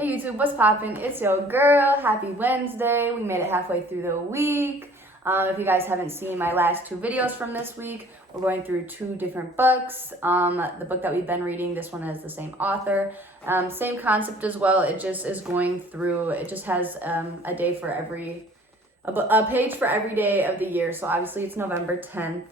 Hey YouTube, what's poppin'? It's your girl. Happy Wednesday. We made it halfway through the week. If you guys haven't seen my last two videos from this week, we're going through two different books. The book that we've been reading, this one has the same author. Same concept as well. It just is going through, it just has a day for a page for every day of the year. So obviously it's November 10th.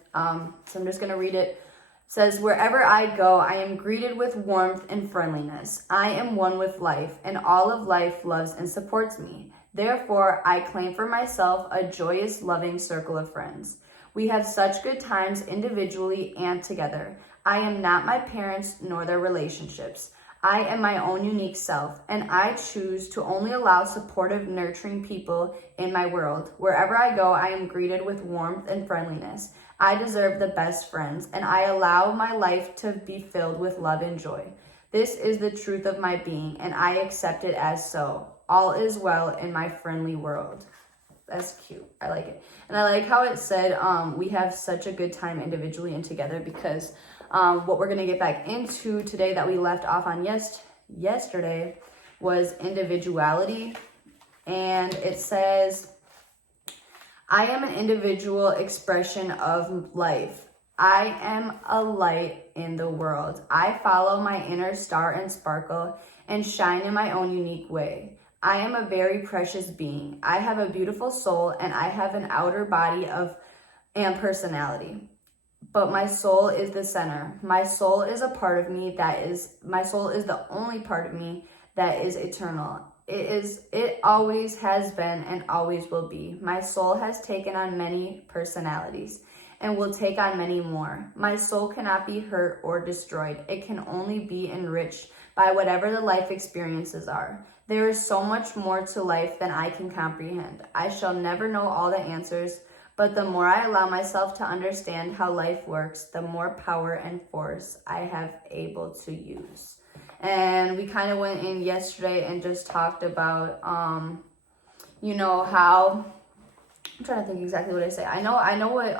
So I'm just going to read it. It says, wherever I go, I am greeted with warmth and friendliness. I am one with life, and all of life loves and supports me. Therefore, I claim for myself a joyous, loving circle of friends. We have such good times individually and together. I am not my parents nor their relationships. I am my own unique self, and I choose to only allow supportive, nurturing people in my world. Wherever I go, I am greeted with warmth and friendliness. I deserve the best friends, and I allow my life to be filled with love and joy. This is the truth of my being, and I accept it as so. All is well in my friendly world. That's cute. I like it. And I like how it said we have such a good time individually and together, because what we're going to get back into today that we left off on yesterday was individuality. And it says, I am an individual expression of life. I am a light in the world. I follow my inner star and sparkle and shine in my own unique way. I am a very precious being. I have a beautiful soul, and I have an outer body and personality. But my soul is the center. My soul is a part of me my soul is the only part of me that is eternal. It always has been and always will be. My soul has taken on many personalities and will take on many more. My soul cannot be hurt or destroyed. It can only be enriched by whatever the life experiences are. There is so much more to life than I can comprehend. I shall never know all the answers, but the more I allow myself to understand how life works, the more power and force I have able to use. And we kind of went in yesterday and just talked about, how, I'm trying to think exactly what I say. I know what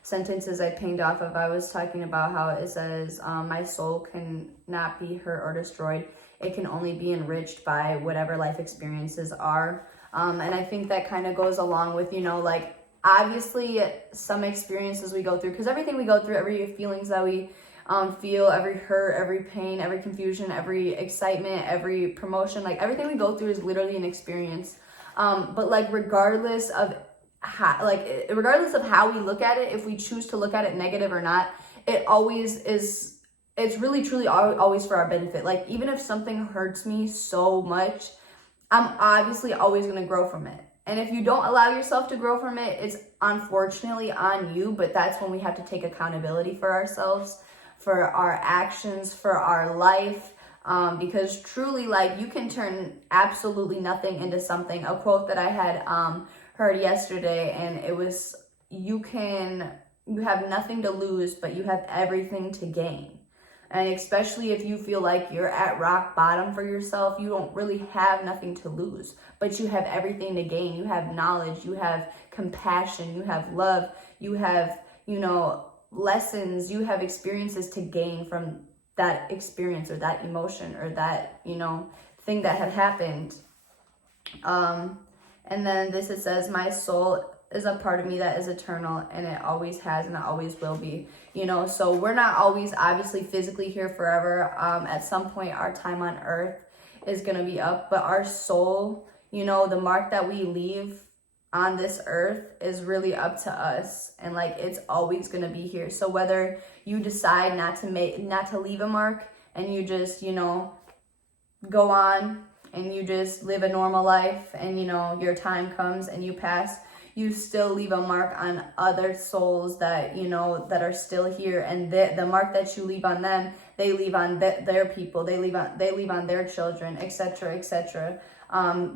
sentences I pinged off of. I was talking about how it says, my soul cannot be hurt or destroyed. It can only be enriched by whatever life experiences are. And I think that kind of goes along with, obviously some experiences we go through, because everything we go through, every feelings that we feel, every hurt, every pain, every confusion, every excitement, every promotion, everything we go through is literally an experience. But regardless of how we look at it, if we choose to look at it negative or not, it always is, it's really truly always for our benefit. Even if something hurts me so much, I'm obviously always going to grow from it. And if you don't allow yourself to grow from it, it's unfortunately on you, but that's when we have to take accountability for ourselves, for our actions, for our life, because truly, you can turn absolutely nothing into something. A quote that I had heard yesterday, and it was, you have nothing to lose, but you have everything to gain. And especially if you feel like you're at rock bottom for yourself, you don't really have nothing to lose, but you have everything to gain. You have knowledge, you have compassion, you have love, you have, lessons, you have experiences to gain from that experience or that emotion or that, thing that had happened. And then this, it says, my soul is a part of me that is eternal, and it always has and it always will be. So we're not always obviously physically here forever. At some point our time on earth is going to be up, but our soul, the mark that we leave on this earth is really up to us, and it's always going to be here. So whether you decide not to leave a mark, and you just go on and you just live a normal life, and your time comes and you pass, you still leave a mark on other souls that that are still here, and the mark that you leave on them, they leave on their people, they leave on their children, etc., etc.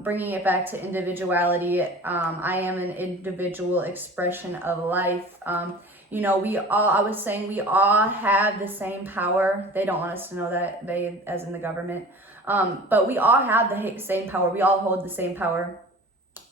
Bringing it back to individuality, I am an individual expression of life. We all have the same power. They don't want us to know that, they, as in the government, but we all have the same power. We all hold the same power.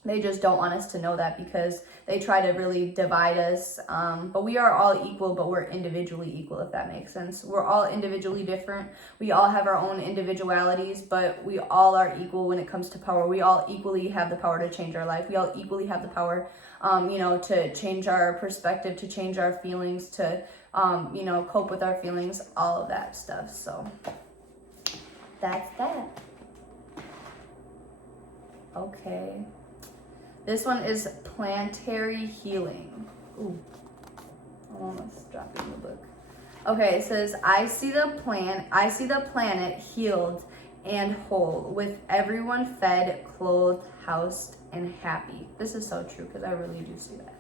They just don't want us to know that because they try to really divide us. But we are all equal, but we're individually equal, if that makes sense. We're all individually different. We all have our own individualities, but we all are equal when it comes to power. We all equally have the power to change our life. We all equally have the power, to change our perspective, to change our feelings, to, cope with our feelings, all of that stuff. So that's that. Okay. This one is Planetary Healing. Ooh, I'm almost dropping the book. Okay, it says, I see the planet healed and whole, with everyone fed, clothed, housed, and happy. This is so true because I really do see that.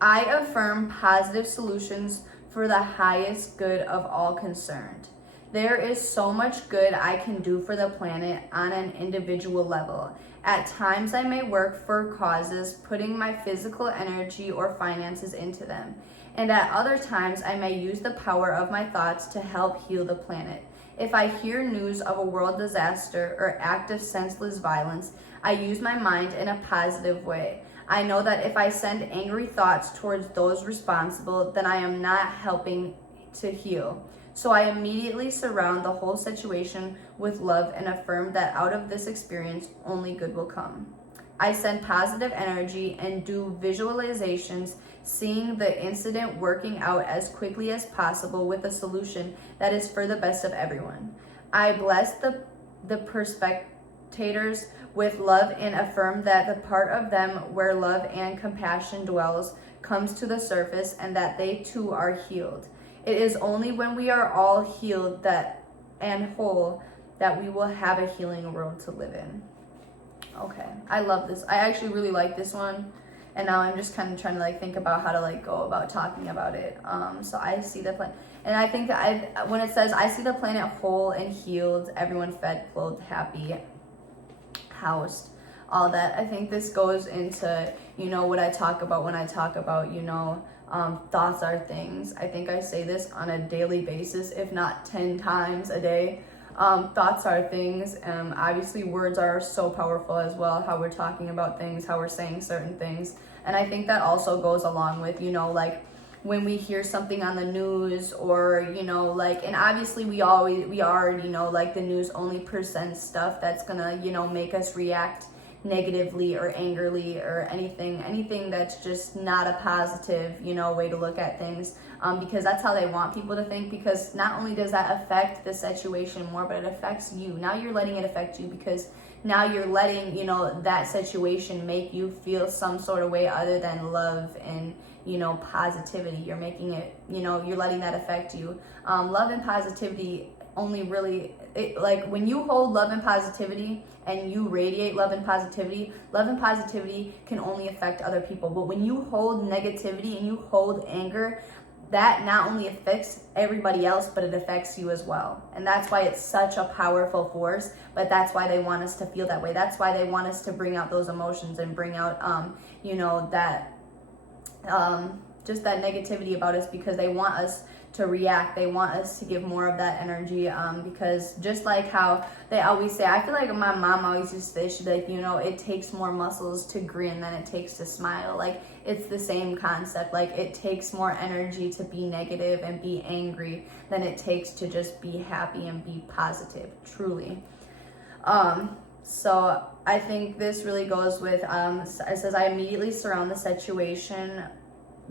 I affirm positive solutions for the highest good of all concerned. There is so much good I can do for the planet on an individual level. At times I may work for causes, putting my physical energy or finances into them. And at other times I may use the power of my thoughts to help heal the planet. If I hear news of a world disaster or act of senseless violence, I use my mind in a positive way. I know that if I send angry thoughts towards those responsible, then I am not helping to heal. So I immediately surround the whole situation with love and affirm that out of this experience, only good will come. I send positive energy and do visualizations, seeing the incident working out as quickly as possible with a solution that is for the best of everyone. I bless the perspectators with love and affirm that the part of them where love and compassion dwells comes to the surface and that they too are healed. It is only when we are all healed and whole that we will have a healing world to live in. Okay, I love this. I actually really like this one. And now I'm just kind of trying to think about how to go about talking about it. So I see the planet. And I think when it says, I see the planet whole and healed, everyone fed, clothed, happy, housed, all that. I think this goes into, what I talk about when I talk about, thoughts are things. I think I say this on a daily basis, if not 10 times a day. Thoughts are things. Obviously, words are so powerful as well, how we're talking about things, how we're saying certain things. And I think that also goes along with, when we hear something on the news or, and obviously we already know, the news only presents stuff that's gonna, make us react negatively or angrily or anything that's just not a positive, way to look at things, because that's how they want people to think, because not only does that affect the situation more, but it affects you. Now you're letting it affect you because now you're letting, that situation make you feel some sort of way other than love and, positivity. You're making it, you're letting that affect you. Love and positivity only really, when you hold love and positivity and you radiate love and positivity can only affect other people. But when you hold negativity and you hold anger, that not only affects everybody else, but it affects you as well. And that's why it's such a powerful force, but that's why they want us to feel that way. That's why they want us to bring out those emotions and bring out, just that negativity about us, because they want us to react. They want us to give more of that energy, because just like how they always say, I feel like my mom always used to say, she'd be like, it takes more muscles to grin than it takes to smile. It's the same concept. It takes more energy to be negative and be angry than it takes to just be happy and be positive, truly. So I think this really goes with, it says, I immediately surround the situation,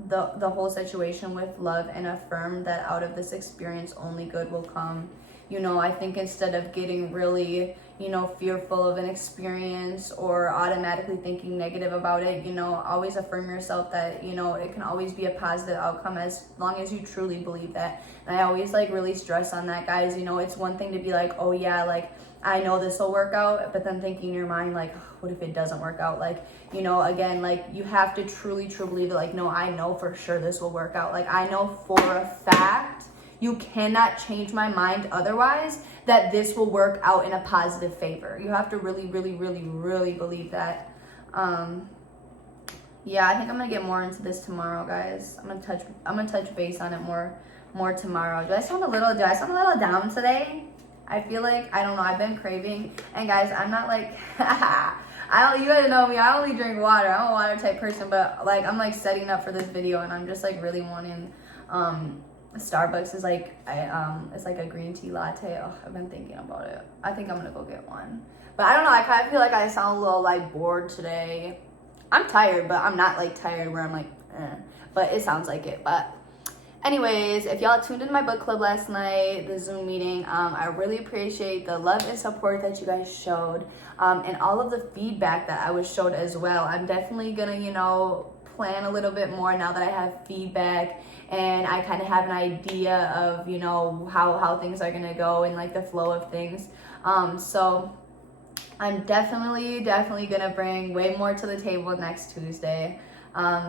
the whole situation with love and affirm that out of this experience only good will come. I think instead of getting really, fearful of an experience or automatically thinking negative about it, always affirm yourself that, it can always be a positive outcome as long as you truly believe that. And I always really stress on that, guys. It's one thing to be like, oh yeah, I know this will work out, but then thinking in your mind, what if it doesn't work out? Again, you have to truly believe that, no, I know for sure this will work out. I know for a fact, you cannot change my mind otherwise, that this will work out in a positive favor. You have to really, really, really, really believe that. Yeah, I think I'm gonna get more into this tomorrow, guys. I'm gonna touch base on it more tomorrow. Do I sound a little down today? I feel like, I don't know, I've been craving, and guys, I'm not You gotta know me, I only drink water. I'm a water type person, but like I'm like setting up for this video and I'm just like really wanting Starbucks is like it's like a green tea latte. Oh, I've been thinking about it. I think I'm gonna go get one. But I don't know, I kind of feel like I sound a little like bored today. I'm tired, but I'm not like tired where I'm like, but it sounds like it. But anyways, if y'all tuned into my book club last night, the Zoom meeting, I really appreciate the love and support that you guys showed, and all of the feedback that I was showed as well. I'm definitely gonna, you know, plan a little bit more now that I have feedback and I kind of have an idea of, you know, how things are gonna go and like the flow of things. So I'm definitely gonna bring way more to the table next Tuesday.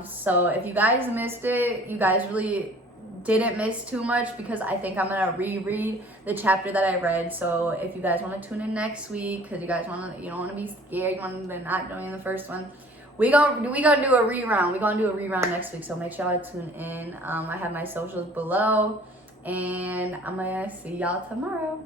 So if you guys missed it, you guys really didn't miss too much, because I think I'm gonna reread the chapter that I read. So if you guys want to tune in next week, because you guys want to, you don't want to be scared, you want to not doing the first one, we gonna do a reround. We're gonna do a reround next week, so make sure y'all tune in. I have my socials below, and I'm gonna see y'all tomorrow.